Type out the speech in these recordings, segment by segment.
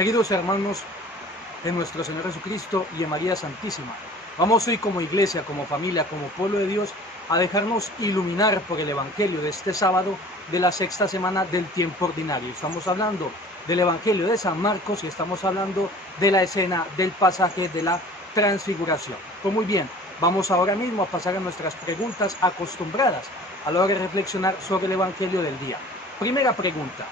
Queridos hermanos de nuestro Señor Jesucristo y de María Santísima, vamos hoy como iglesia, como familia, como pueblo de Dios, a dejarnos iluminar por el Evangelio de este sábado de la sexta semana del tiempo ordinario. Estamos hablando del Evangelio de San Marcos y estamos hablando de la escena del pasaje de la transfiguración. Pues muy bien, vamos ahora mismo a pasar a nuestras preguntas acostumbradas a la hora de reflexionar sobre el Evangelio del día. Primera pregunta: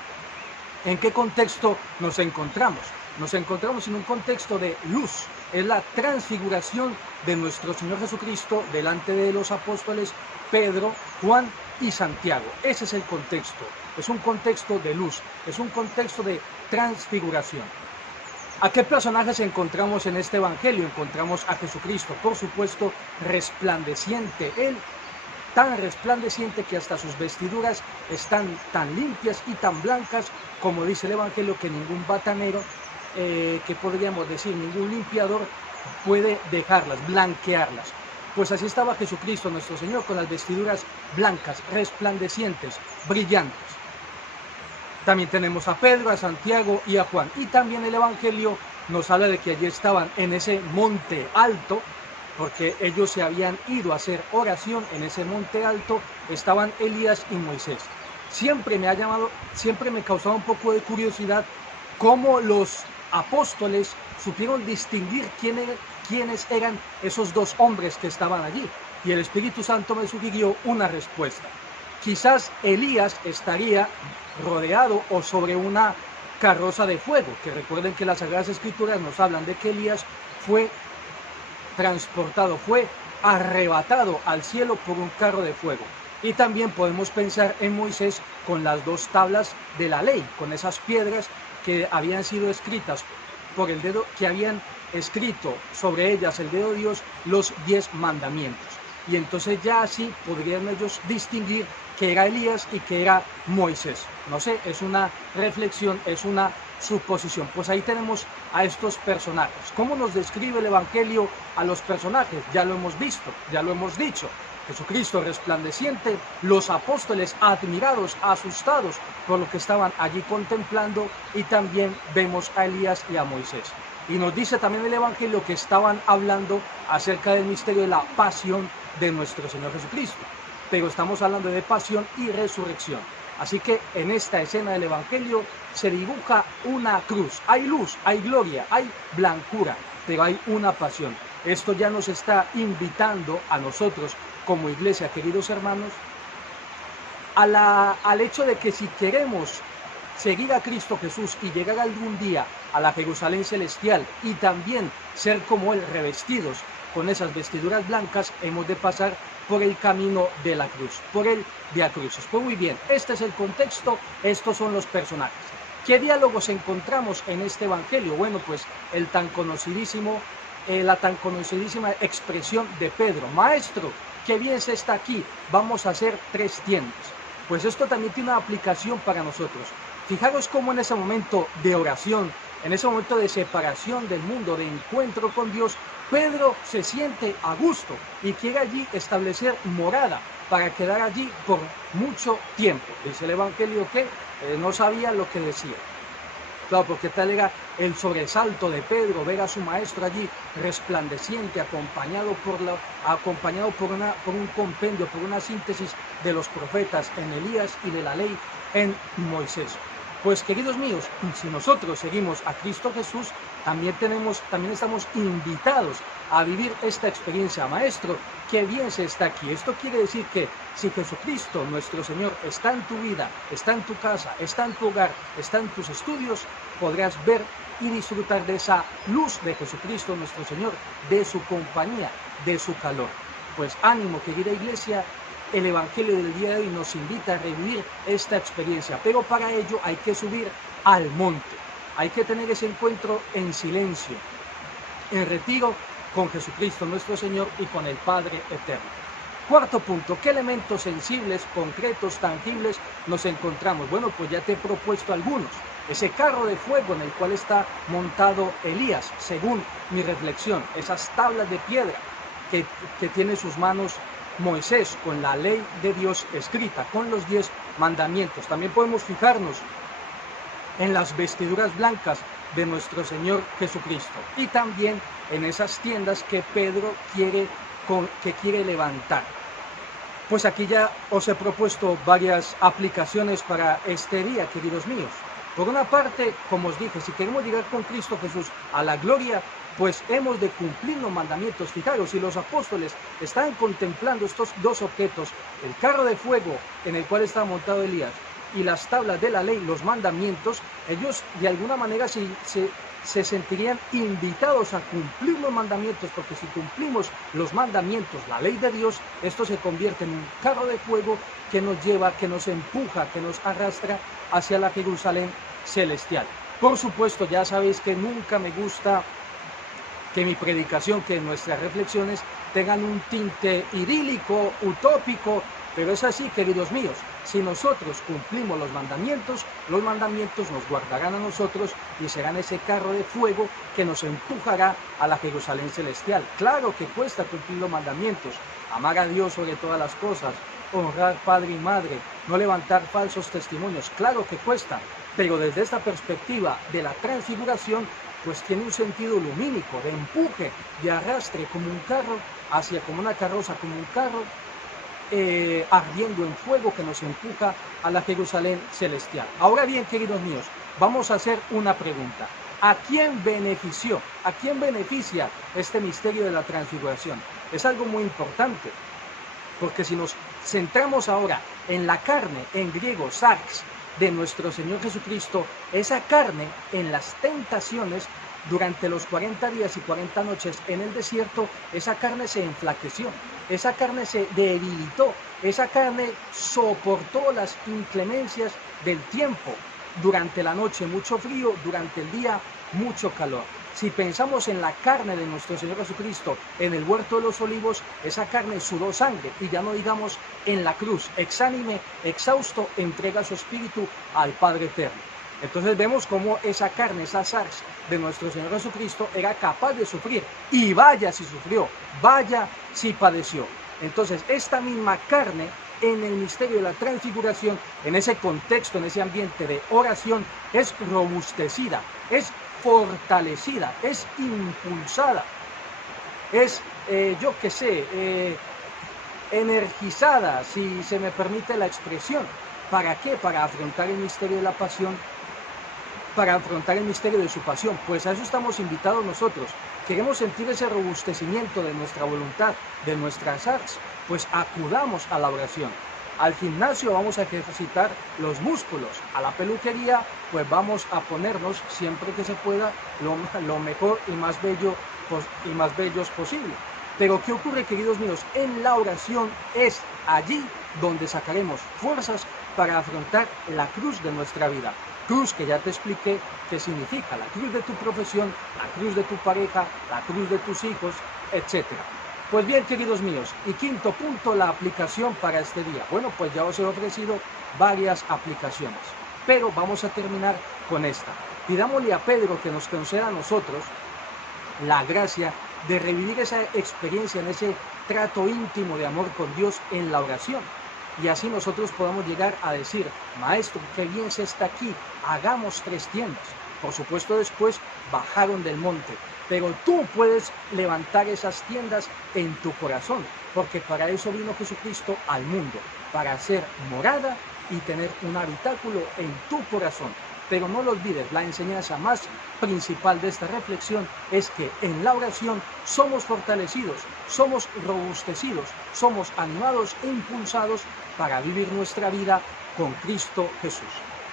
¿en qué contexto nos encontramos? Nos encontramos en un contexto de luz. Es la transfiguración de nuestro Señor Jesucristo delante de los apóstoles Pedro, Juan y Santiago. Ese es el contexto. Es un contexto de luz, es un contexto de transfiguración. ¿A qué personajes encontramos en este Evangelio? Encontramos a Jesucristo, por supuesto, resplandeciente. Él tan resplandeciente que hasta sus vestiduras están tan limpias y tan blancas, como dice el Evangelio, que ningún batanero, que podríamos decir ningún limpiador, puede dejarlas, blanquearlas. Pues así estaba Jesucristo, nuestro Señor, con las vestiduras blancas, resplandecientes, brillantes. También tenemos a Pedro, a Santiago y a Juan. Y también el Evangelio nos habla de que allí estaban en ese monte alto, porque ellos se habían ido a hacer oración en ese monte alto, estaban Elías y Moisés. Siempre me causaba un poco de curiosidad cómo los apóstoles supieron distinguir quiénes eran esos dos hombres que estaban allí. Y el Espíritu Santo me sugirió una respuesta. Quizás Elías estaría rodeado o sobre una carroza de fuego, que recuerden que las Sagradas Escrituras nos hablan de que Elías fue transportado, fue arrebatado al cielo por un carro de fuego. Y también podemos pensar en Moisés con las dos tablas de la ley, con esas piedras que habían sido escritas por el dedo, que habían escrito sobre ellas el dedo de Dios los 10 mandamientos. Y entonces ya así podrían ellos distinguir que era Elías y que era Moisés. No sé, es una reflexión, es una suposición. Pues ahí tenemos a estos personajes. ¿Cómo nos describe el Evangelio a los personajes? Ya lo hemos visto, ya lo hemos dicho. Jesucristo resplandeciente, los apóstoles admirados, asustados por lo que estaban allí contemplando, y también vemos a Elías y a Moisés. Y nos dice también el Evangelio que estaban hablando acerca del misterio de la pasión de nuestro Señor Jesucristo. Pero estamos hablando de pasión y resurrección. Así que en esta escena del Evangelio se dibuja una cruz. Hay luz, hay gloria, hay blancura, pero hay una pasión. Esto ya nos está invitando a nosotros como iglesia, queridos hermanos, al hecho de que si queremos seguir a Cristo Jesús y llegar algún día a la Jerusalén celestial y también ser como Él, revestidos con esas vestiduras blancas, hemos de pasar por el camino de la cruz, por el Vía Crucis. Pues muy bien, este es el contexto, estos son los personajes. ¿Qué diálogos encontramos en este Evangelio? Bueno, pues la tan conocidísima expresión de Pedro: Maestro, qué bien se está aquí, vamos a hacer 3 tiendas. Pues esto también tiene una aplicación para nosotros. Fijaros cómo en ese momento de oración, en ese momento de separación del mundo, de encuentro con Dios, Pedro se siente a gusto y quiere allí establecer morada para quedar allí por mucho tiempo. Dice el Evangelio que no sabía lo que decía. Claro, porque tal era el sobresalto de Pedro, ver a su maestro allí resplandeciente, acompañado por un compendio, por una síntesis de los profetas en Elías y de la ley en Moisés. Pues queridos míos, si nosotros seguimos a Cristo Jesús, también estamos invitados a vivir esta experiencia. Maestro, qué bien se está aquí. Esto quiere decir que si Jesucristo, nuestro Señor, está en tu vida, está en tu casa, está en tu hogar, está en tus estudios, podrás ver y disfrutar de esa luz de Jesucristo, nuestro Señor, de su compañía, de su calor. Pues ánimo, querida iglesia. El Evangelio del día de hoy nos invita a revivir esta experiencia, pero para ello hay que subir al monte, hay que tener ese encuentro en silencio, en retiro con Jesucristo nuestro Señor y con el Padre eterno. Cuarto punto: ¿qué elementos sensibles, concretos, tangibles nos encontramos? Bueno, pues ya te he propuesto algunos. Ese carro de fuego en el cual está montado Elías, según mi reflexión, esas tablas de piedra que tiene en sus manos Moisés, con la ley de Dios escrita, con los 10 mandamientos. También podemos fijarnos en las vestiduras blancas de nuestro Señor Jesucristo. Y también en esas tiendas que Pedro quiere levantar. Pues aquí ya os he propuesto varias aplicaciones para este día, queridos míos. Por una parte, como os dije, si queremos llegar con Cristo Jesús a la gloria, pues hemos de cumplir los mandamientos. Fijaros, si los apóstoles estaban contemplando estos dos objetos, el carro de fuego en el cual estaba montado Elías y las tablas de la ley, los mandamientos, ellos de alguna manera se sentirían invitados a cumplir los mandamientos, porque si cumplimos los mandamientos, la ley de Dios, esto se convierte en un carro de fuego que nos lleva, que nos empuja, que nos arrastra hacia la Jerusalén celestial. Por supuesto, ya sabéis que nunca me gusta que mi predicación, que nuestras reflexiones tengan un tinte idílico, utópico, pero es así, queridos míos. Si nosotros cumplimos los mandamientos nos guardarán a nosotros y serán ese carro de fuego que nos empujará a la Jerusalén celestial. Claro que cuesta cumplir los mandamientos, amar a Dios sobre todas las cosas, honrar padre y madre, no levantar falsos testimonios, claro que cuesta, pero desde esta perspectiva de la transfiguración, pues tiene un sentido lumínico, de empuje, de arrastre, como un carro, como una carroza, como un carro ardiendo en fuego que nos empuja a la Jerusalén celestial. Ahora bien, queridos míos, vamos a hacer una pregunta. ¿A quién benefició? ¿A quién beneficia este misterio de la transfiguración? Es algo muy importante, porque si nos centramos ahora en la carne, en griego, sarx, de nuestro Señor Jesucristo, esa carne en las tentaciones durante los 40 días y 40 noches en el desierto, esa carne se enflaqueció, esa carne se debilitó, esa carne soportó las inclemencias del tiempo. Durante la noche mucho frío, durante el día mucho calor. Si pensamos en la carne de nuestro Señor Jesucristo en el huerto de los olivos, esa carne sudó sangre, y ya no digamos en la cruz, exánime, exhausto, entrega su espíritu al Padre eterno. Entonces vemos cómo esa carne, esa sarx de nuestro Señor Jesucristo era capaz de sufrir, y vaya si sufrió, vaya si padeció. Entonces esta misma carne en el misterio de la transfiguración, en ese contexto, en ese ambiente de oración, es robustecida, es fortalecida, es impulsada, es, energizada, si se me permite la expresión. ¿Para qué? Para afrontar el misterio de la pasión, para afrontar el misterio de su pasión. Pues a eso estamos invitados nosotros. Queremos sentir ese robustecimiento de nuestra voluntad, de nuestras artes, pues acudamos a la oración. Al gimnasio vamos a ejercitar los músculos, a la peluquería pues vamos a ponernos siempre que se pueda lo mejor y más bellos posible. Pero ¿qué ocurre, queridos míos? En la oración es allí donde sacaremos fuerzas para afrontar la cruz de nuestra vida. Cruz que ya te expliqué qué significa, la cruz de tu profesión, la cruz de tu pareja, la cruz de tus hijos, etc. Pues bien, queridos míos, y quinto punto, la aplicación para este día. Bueno, pues ya os he ofrecido varias aplicaciones, pero vamos a terminar con esta. Pidámosle a Pedro que nos conceda a nosotros la gracia de revivir esa experiencia en ese trato íntimo de amor con Dios en la oración. Y así nosotros podamos llegar a decir: Maestro, qué bien se está aquí, hagamos 3 tiendas. Por supuesto, después bajaron del monte, pero tú puedes levantar esas tiendas en tu corazón, porque para eso vino Jesucristo al mundo, para hacer morada y tener un habitáculo en tu corazón. Pero no lo olvides, la enseñanza más principal de esta reflexión es que en la oración somos fortalecidos, somos robustecidos, somos animados e impulsados para vivir nuestra vida con Cristo Jesús.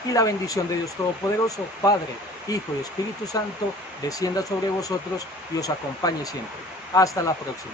Y la bendición de Dios Todopoderoso, Padre, Hijo y Espíritu Santo, descienda sobre vosotros y os acompañe siempre. Hasta la próxima.